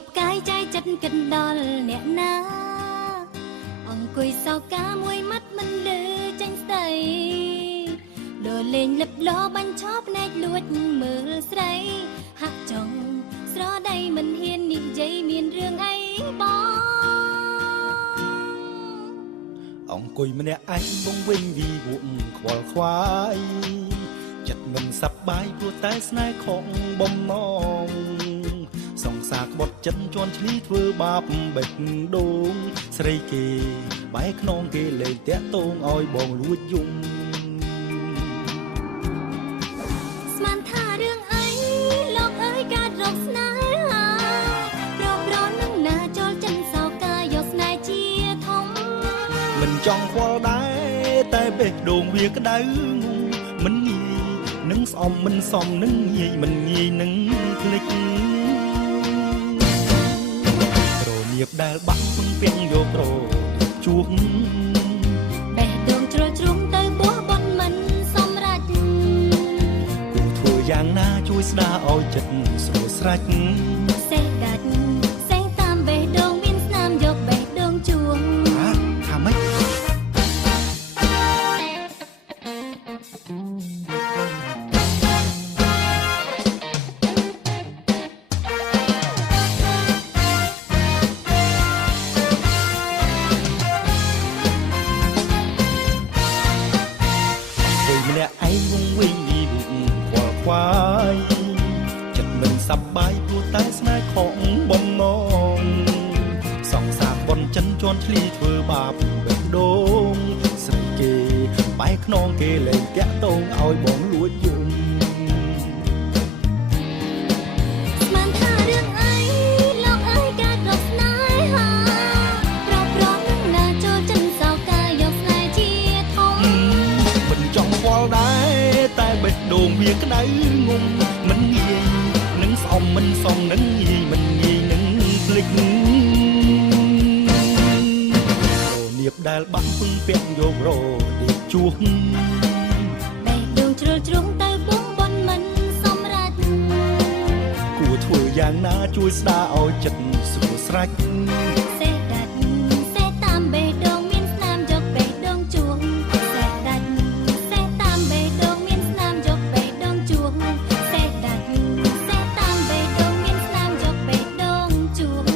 บกายใจจัดกันดอลเนี่ยนะអង្គុយសោកាមួយម៉ាត់មិនលឺចាញ់ស្ដីដូចលេងលឹបលោបាញ់ឆោភ្នែកលួចមើលស្រីហាក់ចង់ស្រដៃមិនហ៊ាននិយាយមានរឿងអីបងអង្គុយម្នាក់ឯងបងវិញវីវក់ខ្វល់ខ្វាយចិត្តមិនសប្បាយព្រោះតែស្នេហ៍ខកបំណងសង្សារក្បត់ចិត្តជន់ឈ្លីធ្វើបាបបេះដូងស្រីគេបែកខ្នងគេលេងតាក់តងឲ្យបងលួចយំស្មានថារឿងអីលោកអើយការរកស្នេហារករនឹងណាចូលចិនសោកាយកស្នេហ៍ជាធំមិនចង់ខ្វល់ដែរតែបេះដូងវាក្តៅមិនងាយនឹងស្អមមិនសមនឹងងាយមិនងាយនឹងភ្លេចៀបដែលបាក់ពឹងពាំងយករជួបបេះដូងជ្រុលជ្រុំទៅបោះបន់មិនសម្រេចគូធ្វើយ៉ាងណាជួយស្ដារឲ្យចិត្តស្រួលស្រេចសេះដាច់សេះតាមបេះដូងមានស្នាមយកបេះដូងជួងថាម៉េចម្នាក់ឯងវងវិញយីខ្វល់ខ្វាយចិត្តមិនសប្បាយព្រោះតែស្នេហ៍ខកបំណងសង្សារបន់ចិនជន់ឈ្លីធ្វើបាបបេះដូងស្រីគេបែកខ្នងគេលែងតាក់តងឲ្យបងលួចយំស្មានថារឿងអីលោកអើយការរកស្នេហាប្រប្រនឹងណាចូលចិនសោកាយកស្នេហ៍ជាធំមិនចង់ខ្វល់ដែរតែបេះដូងវាក្តៅងុំមិនងាយនឹងស្អមមិនសមនឹងងាយមិនងាយនឹងភ្លេចនៀបដែលបាក់ពឹងពាក់យករដេកជួបបេះដូងជ្រុលជ្រុំទៅបងបន់មិនសម្រេចគួរធ្វើយ៉ាងណាជួយស្ដារឲ្យចិត្តស្រួលស្រេចសេះដាច់សេះតាមបេះដូងមានស្នាមយកបេះដូងជួងសេះដាច់សេះតាមបេះដូងមានស្នាមយកបេះដូងជួងសេះដាច់សេះតាមបេះដូងមានស្នាមយកបេះដូងជួង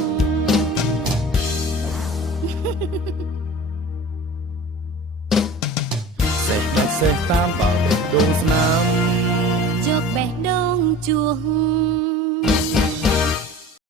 សេះដាច់សេះតាមបេះដូងស្នាមយកបេះដូងជួង